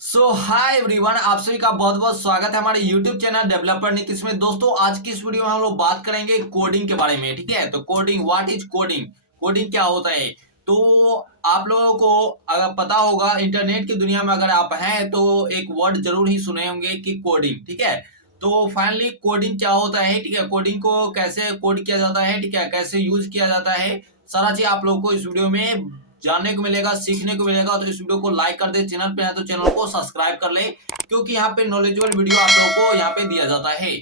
Hi everyone, आप सभी का बहुत बहुत स्वागत है हमारे YouTube चैनल डेवलपर नीतीश में। दोस्तों, आज की इस वीडियो में हम लोग बात करेंगे कोडिंग के बारे में। ठीक है, तो coding, what is coding, coding क्या होता है। तो आप लोगों को अगर पता होगा, इंटरनेट की दुनिया में अगर आप हैं तो एक वर्ड जरूर ही सुने होंगे कि कोडिंग। ठीक है, तो फाइनली कोडिंग क्या होता है, ठीक है, कोडिंग को कैसे कोड किया जाता है, ठीक है, कैसे यूज किया जाता है, सारा चीज आप लोगों को इस वीडियो में जानने को मिलेगा, सीखने को मिलेगा। तो इस वीडियो को लाइक कर दे, चैनल पे है तो चैनल को सब्सक्राइब कर ले, क्योंकि यहाँ पे नॉलेजेबल वीडियो आप लोगों को यहाँ पे दिया जाता है।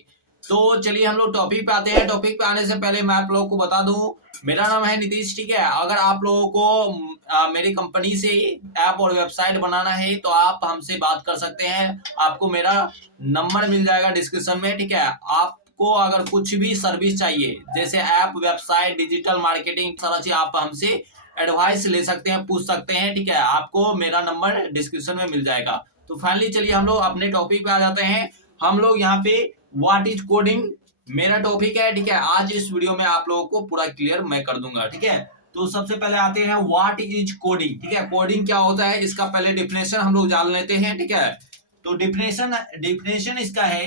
तो चलिए हम लोग टॉपिक पे आते हैं। टॉपिक पे आने से पहले मैं आप लोगों को बता दूं, मेरा नाम है नीतीश। ठीक है, अगर आप लोगों को मेरी कंपनी से ऐप और वेबसाइट बनाना है तो आप हमसे बात कर सकते हैं। आपको मेरा नंबर मिल जाएगा डिस्क्रिप्शन में। ठीक है, आपको अगर कुछ भी सर्विस चाहिए, जैसे ऐप, वेबसाइट, डिजिटल मार्केटिंग, सारा चीज आप हमसे एडवाइस ले सकते हैं, पूछ सकते हैं। ठीक है, आपको मेरा नंबर डिस्क्रिप्शन में मिल जाएगा। तो फाइनली चलिए हम लोग अपने टॉपिक पे आ जाते हैं। हम लोग यहाँ पे व्हाट इज कोडिंग मेरा टॉपिक है। ठीक है, आज इस वीडियो में आप लोगों को पूरा क्लियर मैं कर दूंगा। ठीक है, तो सबसे पहले आते हैं व्हाट इज कोडिंग। ठीक है, कोडिंग क्या होता है, इसका पहले डिफिनेशन हम लोग जान लेते हैं। ठीक है, तो डिफिनेशन इसका है,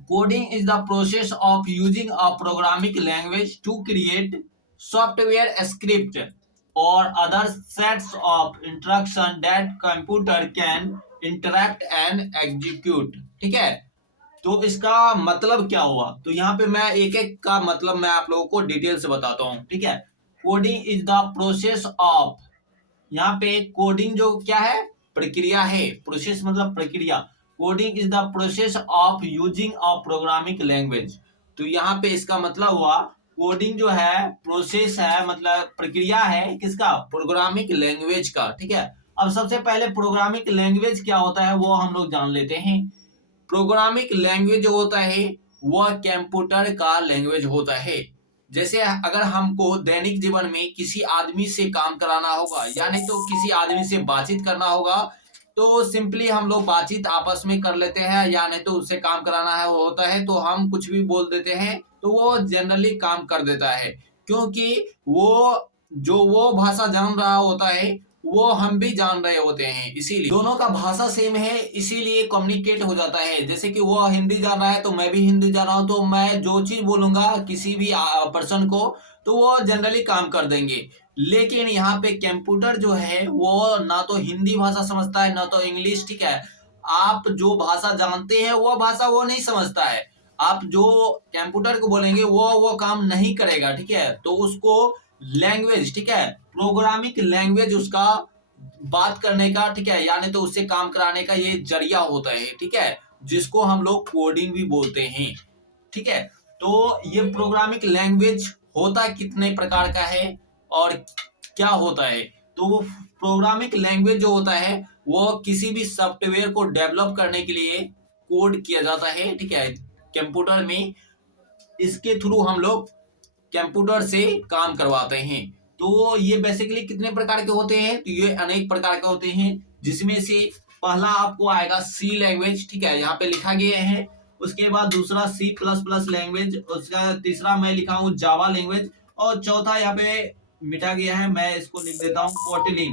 coding is the process of using a programming language to create software script or other sets of instruction that computer can interact and execute। ठीक है, तो इसका मतलब क्या हुआ, तो यहाँ पे मैं एक एक का मतलब मैं आप लोगों को डिटेल से बताता हूँ। ठीक है, coding is the process of, यहाँ पे कोडिंग जो क्या है, प्रक्रिया है। प्रोसेस मतलब प्रक्रिया। Coding is the process of using a programming language. तो यहाँ पे इसका मतलब हुआ, कोडिंग जो है प्रोसेस है, मतलब प्रक्रिया है किसका, प्रोग्रामिंग लैंग्वेज का। ठीक है, अब सबसे पहले प्रोग्रामिंग लैंग्वेज क्या होता है वो हम लोग जान लेते हैं। प्रोग्रामिंग लैंग्वेज जो होता है वह कंप्यूटर का लैंग्वेज होता है। जैसे अगर हमको दैनिक जीवन में किसी आदमी से काम कराना होगा, यानी तो किसी आदमी से बातचीत करना होगा, तो सिंपली हम लोग बातचीत आपस में कर लेते हैं, या नहीं तो उससे काम कराना है वो होता है तो हम कुछ भी बोल देते हैं तो वो जनरली काम कर देता है, क्योंकि वो भाषा जान रहा होता है, वो हम भी जान रहे होते हैं, इसीलिए दोनों का भाषा सेम है, इसीलिए कम्युनिकेट हो जाता है। जैसे कि वो हिंदी जान रहा है तो मैं भी हिंदी जान रहा हूँ, तो मैं जो चीज बोलूंगा किसी भी पर्सन को तो वो जनरली काम कर देंगे। लेकिन यहाँ पे कंप्यूटर जो है वो ना तो हिंदी भाषा समझता है ना तो इंग्लिश। ठीक है, आप जो भाषा जानते हैं वो भाषा वो नहीं समझता है। आप जो कंप्यूटर को बोलेंगे वो काम नहीं करेगा। ठीक है, तो उसको लैंग्वेज, ठीक है, प्रोग्रामिंग लैंग्वेज उसका बात करने का, ठीक है, यानी तो उससे काम कराने का ये जरिया होता है। ठीक है, जिसको हम लोग कोडिंग भी बोलते हैं। ठीक है, तो ये प्रोग्रामिंग लैंग्वेज होता कितने प्रकार का है और क्या होता है, तो वो प्रोग्रामिंग लैंग्वेज जो होता है वो किसी भी सॉफ्टवेयर को डेवलप करने के लिए कोड किया जाता है। ठीक है, कंप्यूटर में, इसके थ्रू हम लोग कंप्यूटर से काम करवाते हैं। तो ये बेसिकली कितने प्रकार के होते हैं, तो ये अनेक प्रकार के होते हैं, जिसमें से पहला आपको आएगा सी लैंग्वेज। ठीक है, यहाँ पे लिखा गया है। उसके बाद दूसरा सी प्लस प्लस लैंग्वेज, उसका तीसरा मैं लिखा हूँ जावा लैंग्वेज, और चौथा यहाँ पे मिटा गया है, मैं इसको लिख देता हूँ कोटलिन,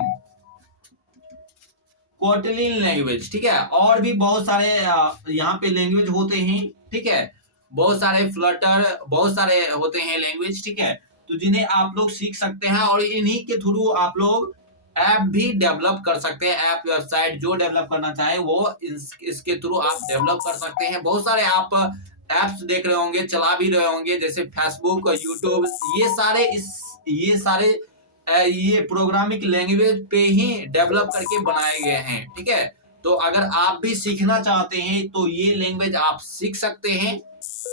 कोटलिन लैंग्वेज। ठीक है, और भी बहुत सारे यहाँ पे लैंग्वेज होते हैं। ठीक है, बहुत सारे फ्लटर, बहुत सारे होते हैं लैंग्वेज। ठीक है, तो जिन्हें आप लोग सीख सकते हैं और इन्हीं के थ्रू आप लोग ऐप भी डेवलप कर सकते हैं। ऐप, वेबसाइट जो डेवलप करना चाहे वो इसके थ्रू आप डेवलप कर सकते हैं। बहुत सारे आप ऐप्स देख रहे होंगे, चला भी रहे होंगे, जैसे फेसबुक, यूट्यूब, ये प्रोग्रामिंग लैंग्वेज पे ही डेवलप करके बनाए गए हैं। ठीक है, तो अगर आप भी सीखना चाहते हैं तो ये लैंग्वेज आप सीख सकते हैं।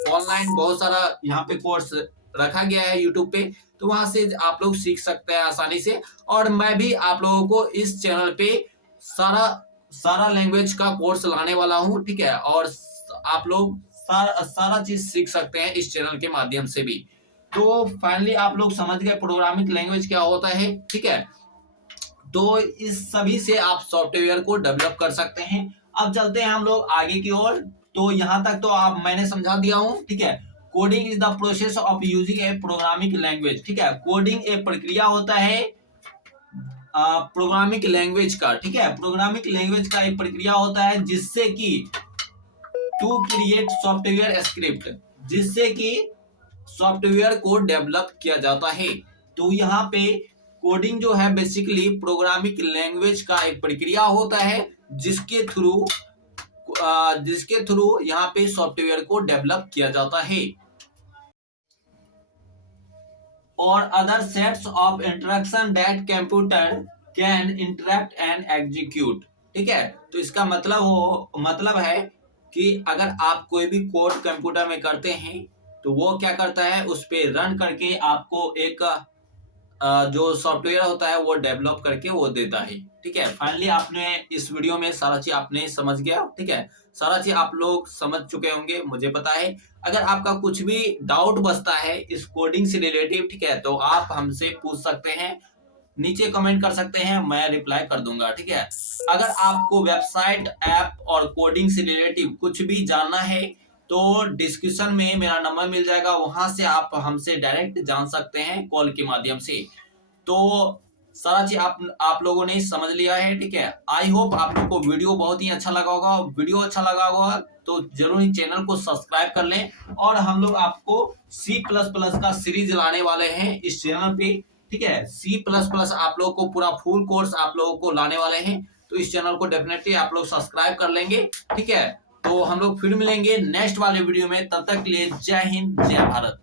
ऑनलाइन बहुत सारा यहाँ पे कोर्स रखा गया है यूट्यूब पे, तो वहां से आप लोग सीख सकते हैं आसानी से। और मैं भी आप लोगों को इस चैनल पे सारा सारा लैंग्वेज का कोर्स लाने वाला हूँ। ठीक है, और आप लोग सारा चीज सीख सकते हैं इस चैनल के माध्यम से भी। तो फाइनली आप लोग समझ गए प्रोग्रामिंग लैंग्वेज क्या होता है। ठीक है, तो इस सभी से आप सॉफ्टवेयर को डेवलप कर सकते हैं। अब चलते हैं हम लोग आगे की ओर। तो यहां तक तो आप मैंने समझा दिया हूं। ठीक है, coding is the process of using A programming language. ठीक है, कोडिंग एक प्रक्रिया होता है प्रोग्रामिंग लैंग्वेज का, ठीक है, प्रोग्रामिंग लैंग्वेज का एक प्रक्रिया होता है जिससे कि टू क्रिएट सॉफ्टवेयर स्क्रिप्ट, जिससे कि सॉफ्टवेयर को डेवलप किया जाता है। तो यहाँ पे कोडिंग जो है बेसिकली प्रोग्रामिंग लैंग्वेज का एक प्रक्रिया होता है जिसके थ्रू यहाँ पे सॉफ्टवेयर को डेवलप किया जाता है। और other sets of interaction that computer can interrupt and execute, ठीक है। तो इसका मतलब है कि अगर आप कोई भी कोड कंप्यूटर में करते हैं तो वो क्या करता है, उस पे रन करके आपको एक जो सॉफ्टवेयर होता है वो डेवलप करके वो देता है, ठीक है। फाइनली आपने इस वीडियो में सारा चीज आपने समझ गया, ठीक है, सारा चीज आप लोग समझ चुके होंगे, मुझे पता है। अगर आपका कुछ भी डाउट बचता है इस कोडिंग से रिलेटिव, ठीक है, तो आप हमसे पूछ सकते हैं, नीचे कमेंट कर सकते हैं, मैं रिप्लाई कर दूंगा, ठीक है। अगर आपको वेबसाइट, ऐप और कोडिंग से रिलेटिव कुछ भी जानना है तो डिस्क्रिप्शन में मेरा नंबर मिल जाएगा, वहां से आप हमसे डायरेक्ट जान सकते हैं कॉल के माध्यम से। तो सारा चीज आप लोगों ने समझ लिया है, ठीक है। आई होप आप लोग को वीडियो बहुत ही अच्छा लगा होगा। वीडियो अच्छा लगा होगा तो जरूर ही चैनल को सब्सक्राइब कर लें। और हम लोग आपको C++ का सीरीज लाने वाले हैं इस चैनल पे, ठीक है। C++ आप लोगों को पूरा फुल कोर्स आप लोगों को लाने वाले हैं, तो इस चैनल को डेफिनेटली आप लोग सब्सक्राइब कर लेंगे, ठीक है। तो हम लोग फिर मिलेंगे नेक्स्ट वाले वीडियो में, तब तक के लिए जय हिंद, जय भारत।